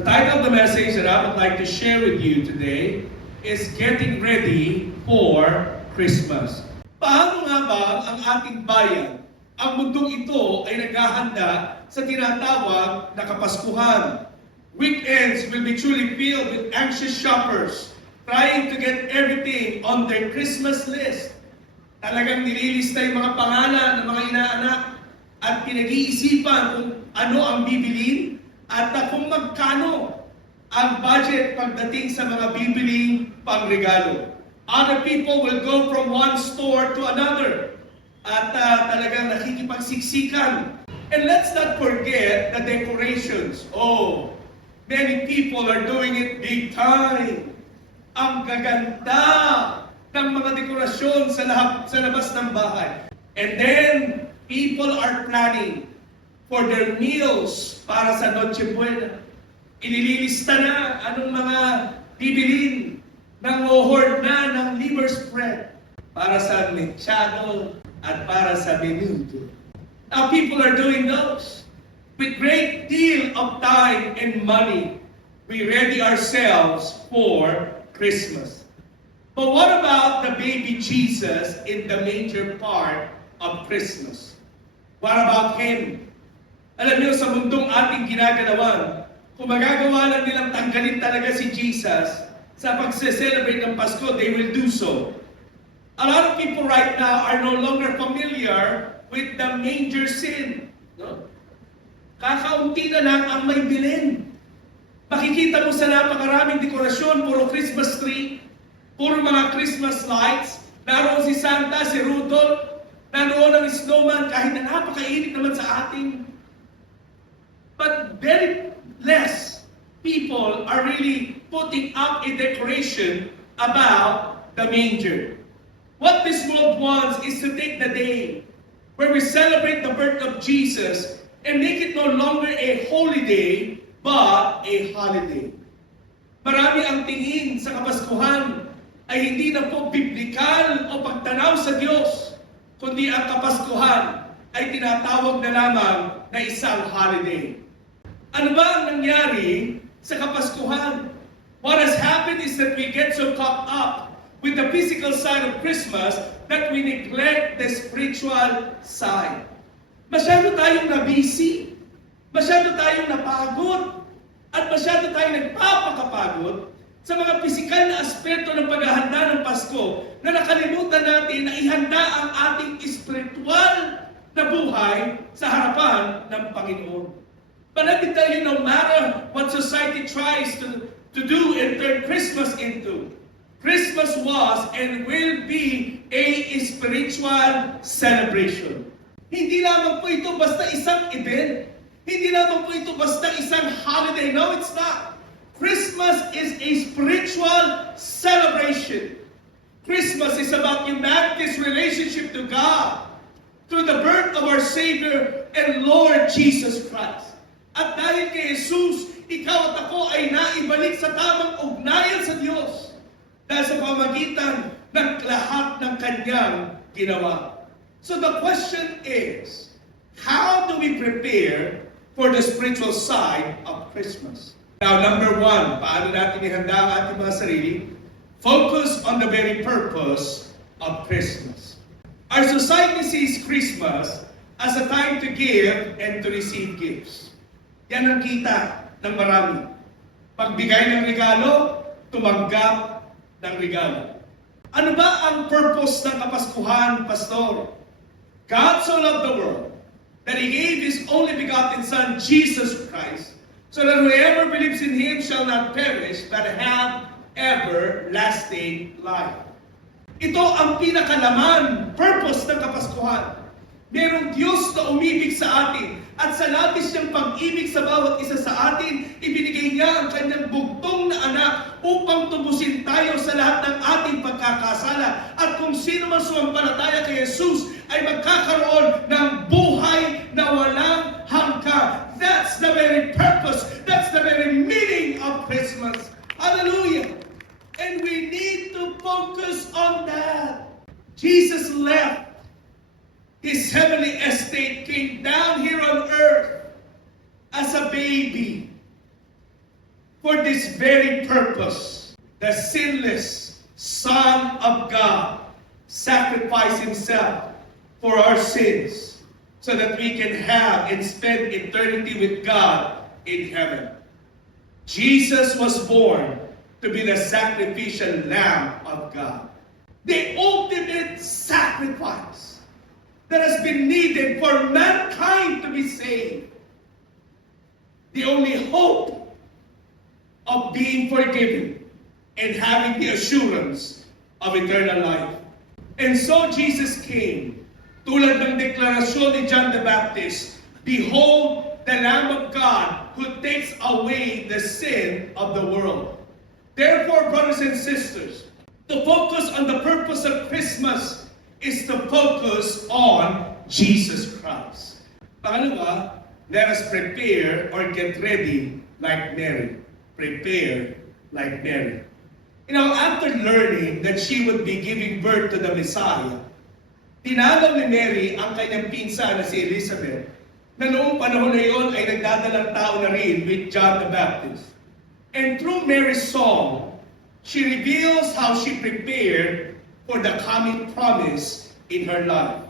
The title of the message that I would like to share with you today is Getting Ready for Christmas. Paano nga ba ang ating bayan? Ang mundong ito ay naghahanda sa tinatawag na Kapaskuhan. Weekends will be truly filled with anxious shoppers trying to get everything on their Christmas list. Talagang nililista yung mga pangalan ng mga inaanak at pinag-iisipan kung ano ang bibilin at kung magkano ang budget pagdating sa mga bibiling pangregalo. Other people will go from one store to another at talagang nakikipagsiksikan. And let's not forget the decorations. Oh, many people are doing it big time. Ang gaganda ng mga dekorasyon sa labas ng bahay. And then, people are planning for their meals para sa Noche Buena. Inililista na anong mga bibilin, nang-hoard na ng liver spread para sa mechado at para sa menudo. Now people are doing those. With great deal of time and money, we ready ourselves for Christmas. But what about the baby Jesus in the manger part of Christmas? What about Him? Alam niyo, sa mundong ating ginagalawan, kung magagawa lang nilang tanggalin talaga si Jesus sa pagse-celebrate ng Pasko, they will do so. A lot of people right now are no longer familiar with the manger scene. No? Kakaunti na lang ang may bilhin. Makikita mo sa napakaraming dekorasyon, puro Christmas tree, puro mga Christmas lights, naroon si Santa, si Rudolph, naroon ang snowman, kahit na napakainit naman sa atin. But very less people are really putting up a decoration about the manger. What this world wants is to take the day where we celebrate the birth of Jesus and make it no longer a holy day, but a holiday. Marami ang tingin sa Kapaskuhan ay hindi na po biblikal o pagtanaw sa Diyos, kundi ang Kapaskuhan ay tinatawag na lamang na isang holiday. Ano ba ang nangyari sa Kapaskuhan? What has happened is that we get so caught up with the physical side of Christmas that we neglect the spiritual side. Masyado tayong na-busy, masyado tayong napagod, at masyado tayong nagpapakapagod sa mga pisikal na aspeto ng paghahanda ng Pasko na nakalimutan natin na ihanda ang ating espiritual na buhay sa harapan ng Panginoon. But let me tell you, no matter what society tries to do and turn Christmas into, Christmas was and will be a spiritual celebration. Hindi lamang po ito basta isang event. Hindi lamang po ito basta isang holiday. No, it's not. Christmas is a spiritual celebration. Christmas is about humanity's relationship to God through the birth of our Savior and Lord Jesus Christ. At dahil kay Jesus, ikaw at ako ay naibalik sa tamang ugnayan sa Diyos dahil sa pamamagitan ng lahat ng Kanyang ginawa. So the question is, how do we prepare for the spiritual side of Christmas? Now, number one, paano natin ihanda ang ating mga sarili? Focus on the very purpose of Christmas. Our society sees Christmas as a time to give and to receive gifts. Yan ang kita ng marami. Pagbigay ng regalo, tumanggap ng regalo. Ano ba ang purpose ng Kapaskuhan, Pastor? God so loved the world that He gave His only begotten Son, Jesus Christ, so that whoever believes in Him shall not perish, but have everlasting life. Ito ang pinakalaman, purpose ng Kapaskuhan. Merong Diyos na umibig sa atin at sa labis niyang pag-ibig sa bawat isa sa atin, ibinigay niya ang kanyang bugtong na anak upang tubusin tayo sa lahat ng ating pagkakasala. At kung sino man sumampalataya kay Jesus ay magkakaroon ng buhay na walang hanggan. That's the very purpose. That's the very meaning of Christmas. Hallelujah! And we need to focus on that. Jesus left His heavenly estate, came down here on earth as a baby. For this very purpose, the sinless Son of God sacrificed himself for our sins so that we can have and spend eternity with God in heaven. Jesus was born to be the sacrificial Lamb of God. The ultimate sacrifice that has been needed for mankind to be saved. The only hope of being forgiven and having the assurance of eternal life. And so Jesus came, tulad ng deklarasyon ni John the Baptist, "Behold the Lamb of God who takes away the sin of the world." Therefore, brothers and sisters, to focus on the purpose of Christmas is to focus on Jesus Christ. Pangalawa, let us prepare or get ready like Mary. Prepare like Mary. After learning that she would be giving birth to the Messiah, tinawag ni Mary ang kanyang pinsan na si Elizabeth, na noong panahon na iyon ay nagdadalang tao na rin with John the Baptist. And through Mary's song, she reveals how she prepared for the coming promise in her life.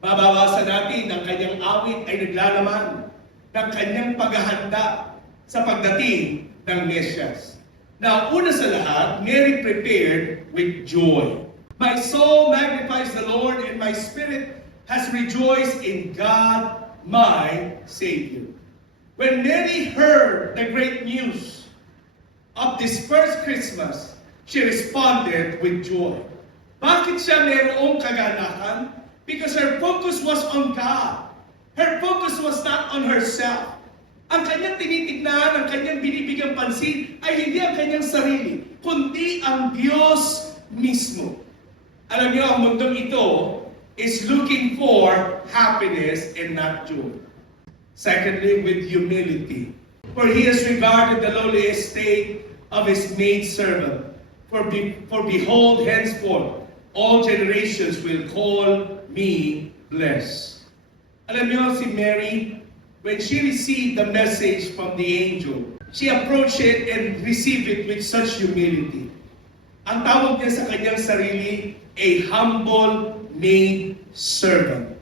Mabawasan natin ang kanyang awit ay naglalaman ng kanyang paghahanda sa pagdating ng Mesias. Now, una sa lahat, Mary prepared with joy. My soul magnifies the Lord, and my spirit has rejoiced in God, my Savior. When Mary heard the great news of this first Christmas, she responded with joy. Bakit siya mayroong kaganakan? Because her focus was on God. Her focus was not on herself. Ang kanyang tinitignan, ang kanyang binibigyang pansin ay hindi ang kanyang sarili, kundi ang Diyos mismo. Alam niyo, ang mundong ito is looking for happiness and not joy. Secondly, with humility. For he has regarded the lowly estate of his maidservant. For behold, henceforth, all generations will call me blessed. Alam niyo, si Mary, when she received the message from the angel, she approached it and received it with such humility. Ang tawag niya sa kanyang sarili, a humble maid servant.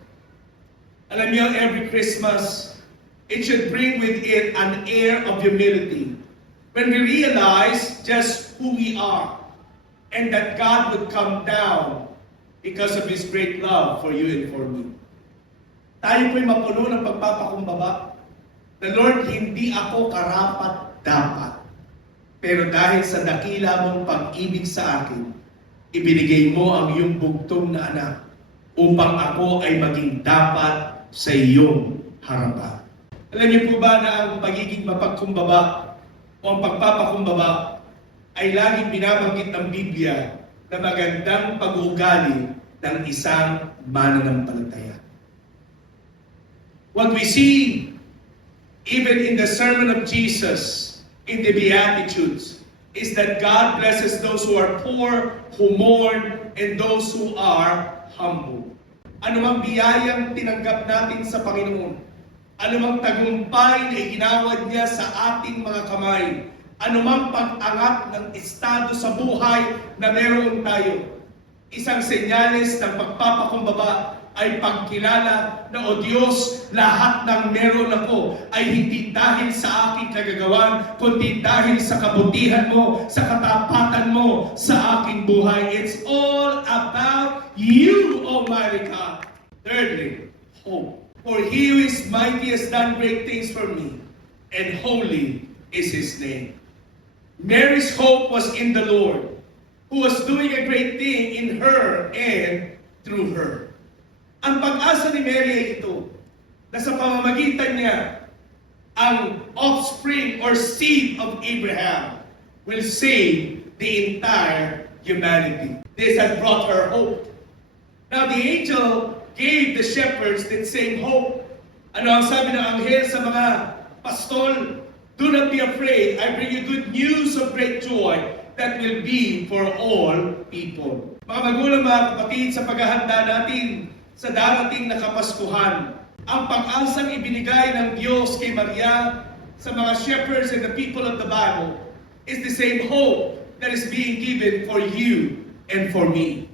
Alam niyo, every Christmas, it should bring with it an air of humility. When we realize just who we are, and that God would come down because of His great love for you and for me. Tayo po'y mapuno ng pagpapakumbaba na, Lord, hindi ako karapat-dapat. Pero dahil sa dakila mong pag-ibig sa akin, ibinigay mo ang iyong bugtong na anak upang ako ay maging dapat sa iyong harapan. Alam niyo po ba na ang pagiging mapagkumbaba o ang pagpapakumbaba ay laging binabanggit ng Biblia na magandang pag-uugali ng isang mananampalataya. What we see even in the sermon of Jesus, in the Beatitudes, is that God blesses those who are poor, who mourn, and those who are humble. Anumang biyayang tinanggap natin sa Panginoon, anumang tagumpay na iginawad niya sa ating mga kamay, anumang pag-angat ng estado sa buhay na meron tayo, isang senyales ng pagpapakumbaba ay pagkilala na, O Diyos, lahat ng meron ako ay hindi dahil sa aking kagagawan, kundi dahil sa kabutihan mo, sa katapatan mo sa aking buhay. It's all about you, Almighty God. Thirdly, hope. For he who is mighty has done great things for me, and holy is his name. Mary's hope was in the Lord, who was doing a great thing in her and through her. Ang pag-asa ni Mary ay ito, na sa pamamagitan niya, ang offspring or seed of Abraham will save the entire humanity. This has brought her hope. Now the angel gave the shepherds that same hope. Ano ang sabi ng anghel sa mga pastol? Do not be afraid. I bring you good news of great joy that will be for all people. Mga magulang, mga kapatid, sa paghahanda natin sa darating na Kapaskuhan, ang pag-asang ibinigay ng Diyos kay Maria sa mga shepherds and the people of the Bible is the same hope that is being given for you and for me.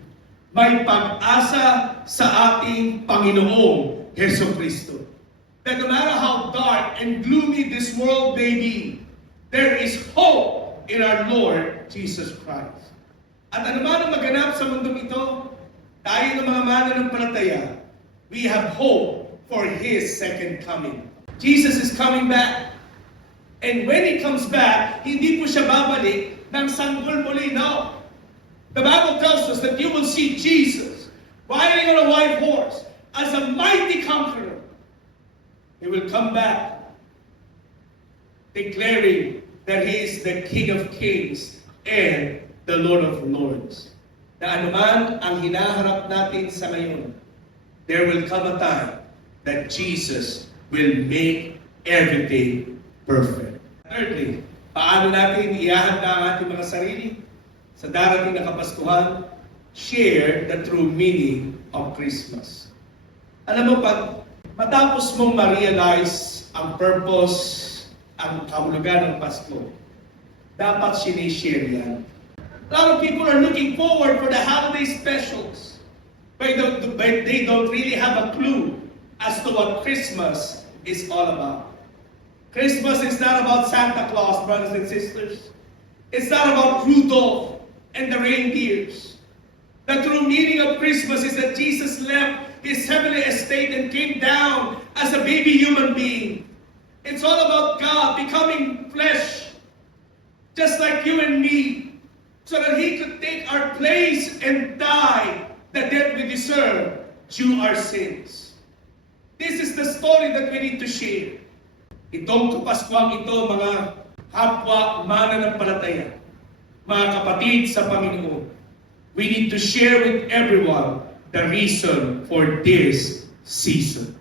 May pag-asa sa ating Panginoong Heso Kristo. That no matter how dark and gloomy this world may be, there is hope in our Lord Jesus Christ. At ano man ang maganap sa mundong ito, tayo ng mga mananampalataya, we have hope for His second coming. Jesus is coming back. And when He comes back, hindi po siya babalik ng sanggol muli. No. The Bible tells us that you will see Jesus riding on a white horse as a mighty conqueror. He will come back declaring that He is the King of Kings and the Lord of Lords. Na anuman ang hinaharap natin sa ngayon, there will come a time that Jesus will make everything perfect. Thirdly, paano natin ihahanda ang ating mga sarili sa darating na Kapaskuhan? Share the true meaning of Christmas. Alam mo, pag matapos mong ma-realize ang purpose, ang kahulugan ng Pasko, dapat sinishare yan. A lot of people are looking forward for the holiday specials, but they don't really have a clue as to what Christmas is all about. Christmas is not about Santa Claus, brothers and sisters. It's not about Rudolph and the reindeers. The true meaning of Christmas is that Jesus left His heavenly estate and came down as a baby human being. It's all about God becoming flesh, just like you and me, so that He could take our place and die the death we deserve due our sins. This is the story that we need to share. Itong Kapaskuhang ito, mga kapwa mananampalataya, mga kapatid sa Panginoon, we need to share with everyone the reason for this season.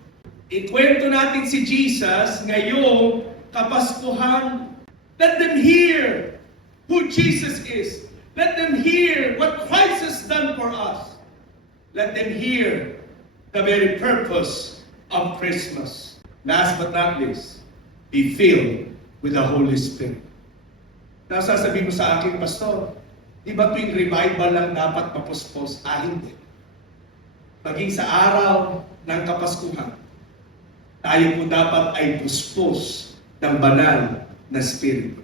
Ikwento natin si Jesus ngayong Kapaskuhan. Let them hear who Jesus is. Let them hear what Christ has done for us. Let them hear the very purpose of Christmas. Last but not least, be filled with the Holy Spirit. Nasasabi mo sa akin, Pastor, di ba tuwing revival lang dapat mapuspos? Hindi. Maging sa araw ng Kapaskuhan, tayo po dapat ay puspos ng banal na Espiritu.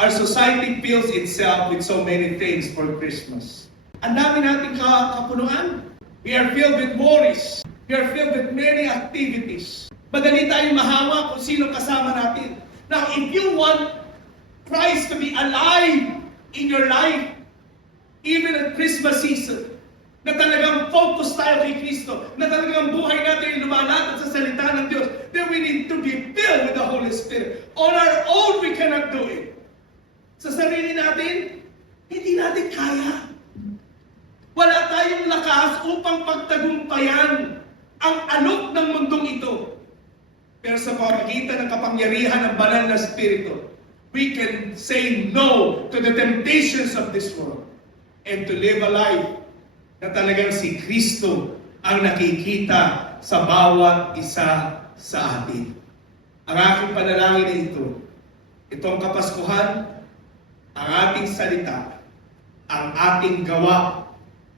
Our society fills itself with so many things for Christmas. Ang dami nating kapunuan. We are filled with worries. We are filled with many activities. Madali tayong mahawa kung sino kasama natin. Now, if you want Christ to be alive in your life, even at Christmas season, na talagang focus tayo kay Kristo, na talagang buhay natin ay lumalatad sa salita ng Diyos, then we need to be filled with the Holy Spirit. On our own, we cannot do it. Sa sarili natin, hindi natin kaya. Wala tayong lakas upang pagtagumpayan ang alok ng mundong ito. Pero sa pamamagitan ng kapangyarihan ng banal na Espiritu, we can say no to the temptations of this world and to live a life na talagang si Kristo ang nakikita sa bawat isa sa atin. Ang aking panalangin na ito, itong Kapaskuhan, ang ating salita, ang ating gawa,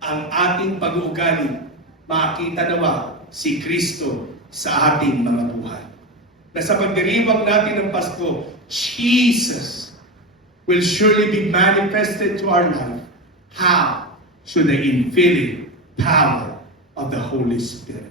ang ating pag-uugali, makita nawa si Kristo sa ating mga buhay. Na sa pagdiriwang natin ng Pasko, Jesus will surely be manifested to our life. How? Through the infilling power of the Holy Spirit.